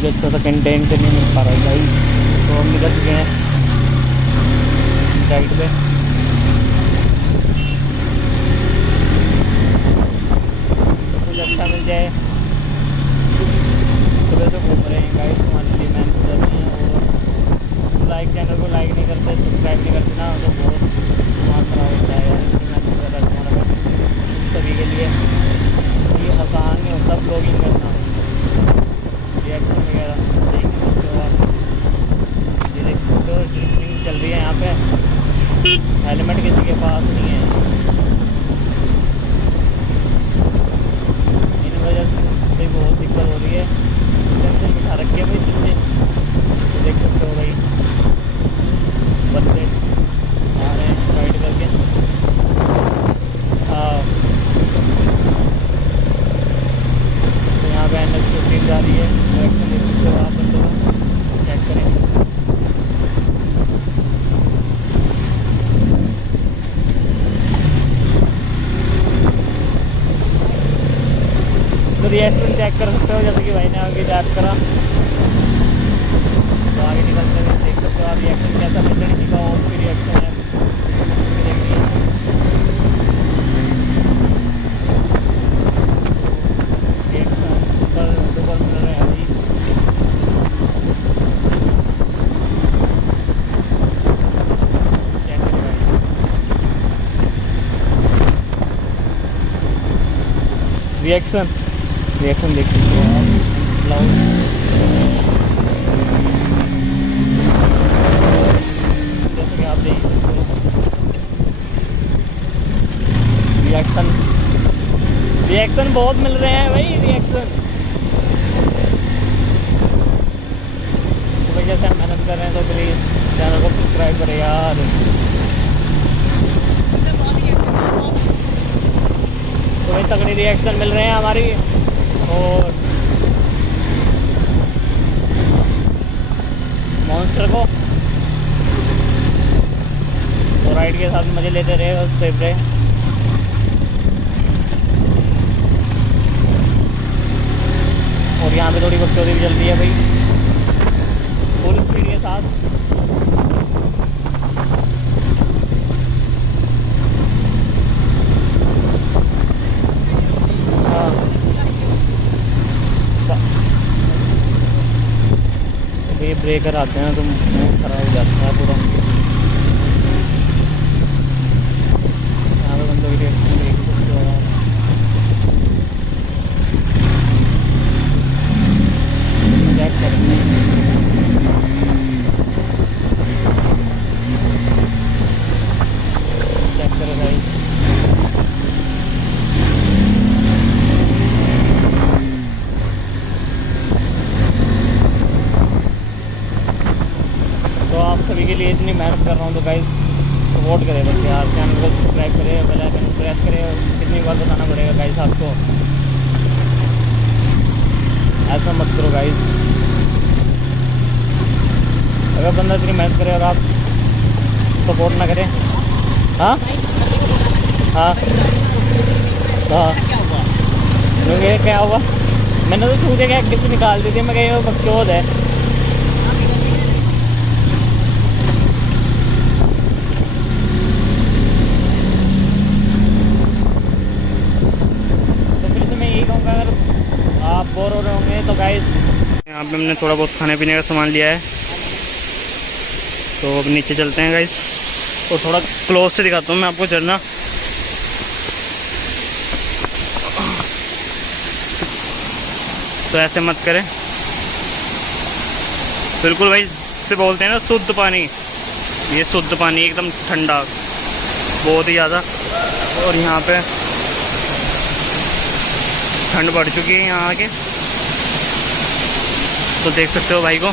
क्योंकि अच्छा सा कंटेंट नहीं मिल पा रहा है गाइस। तो हम निकल चुके हैं राइड पे। तो कुछ अच्छा मिल जाए, सुबह से घूम रहे हैं गाइस, तुम्हारे लिए मेहनत कर रहे हैं। और लाइक, चैनल को लाइक नहीं करते, सब्सक्राइब नहीं करते ना, तो बहुत दिमाग खराब होता है यार। इतनी मेहनत कर रहा है तुम्हारा सभी के लिए। ये आसान नहीं होता ब्लॉगिंग करना, रिएक्शन वगैरह देख सकते हो आप। ये देख सकते हो ड्रिफ्टिंग चल रही है यहाँ पे। हेलमेट किसी के पास नहीं है, इन वजह से बहुत दिक्कत हो रही है। टेंशन बिठा रखी है भाई जिससे, देख सकते हो भाई बच्चे आ रहे हैं राइड करके। हाँ, तो यहाँ पे एन एच 15 जा रही है, डायरेक्शन देख सकते हो आप बंदों का, चेक करें। तो रिएक्शन चेक कर सकते हो, जैसे कि भाई ने आगे टैप करा तो आगे निकलते हुए देख सकते हो आप रिएक्शन कैसा मिल रही का। और भी रिएक्शन है देखिए, रिएक्शन डबल मिल रहे हैं अभी। रिएक्शन रिएक्शन देख सकते हो आप, ब्लाउज जैसे कि आप देख सकते हो। रिएक्शन रिएक्शन बहुत मिल रहे हैं भाई, रिएक्शन। तो भाई जैसे हम मेहनत कर रहे हैं तो प्लीज़ चैनल को सब्सक्राइब करें यार। तो भाई तगड़ी रिएक्शन मिल रहे हैं हमारी। और मॉन्स्टर को तो राइड के साथ मजे लेते रहे उस पे। और यहाँ पे थोड़ी बकचोदी भी चल रही है भाई, फुल स्पीड के साथ। हाँ, ये ब्रेकर आते हैं तो मूड खराब हो जाता है पूरा। यहाँ पे बंदों की रिएक्शन देख सकते हो आप। चेक करेंगे, चेक करें भाई। तो आप सभी के लिए इतनी मेहनत कर रहा हूँ, तो गाइस सपोर्ट करें बस यार। चैनल को सब्सक्राइब करें, बेल आइकन प्रेस करें। कितनी बार बताना पड़ेगा गाइस आपको, ऐसा मत करो गाइस। अगर बंदा इतनी मेहनत करे और आप सपोर्ट ना करें। हाँ हाँ हाँ, क्योंकि क्या हुआ, मैंने तो छूटे क्या गिफ्ट निकाल दी थी। मैं कहीं बकचोद है। अगर आप बोर हो रहे होंगे तो गाइस यहाँ पे हमने थोड़ा बहुत खाने पीने का सामान लिया है, तो अब नीचे चलते हैं गाइस। और थोड़ा क्लोज से दिखाता हूँ मैं आपको झरना। तो ऐसे मत करें बिल्कुल भाई, से बोलते हैं ना शुद्ध पानी। ये शुद्ध पानी एकदम ठंडा, बहुत ही ज़्यादा। और यहाँ पे ठंड बढ़ चुकी है यहाँ आके, तो देख सकते हो भाई को।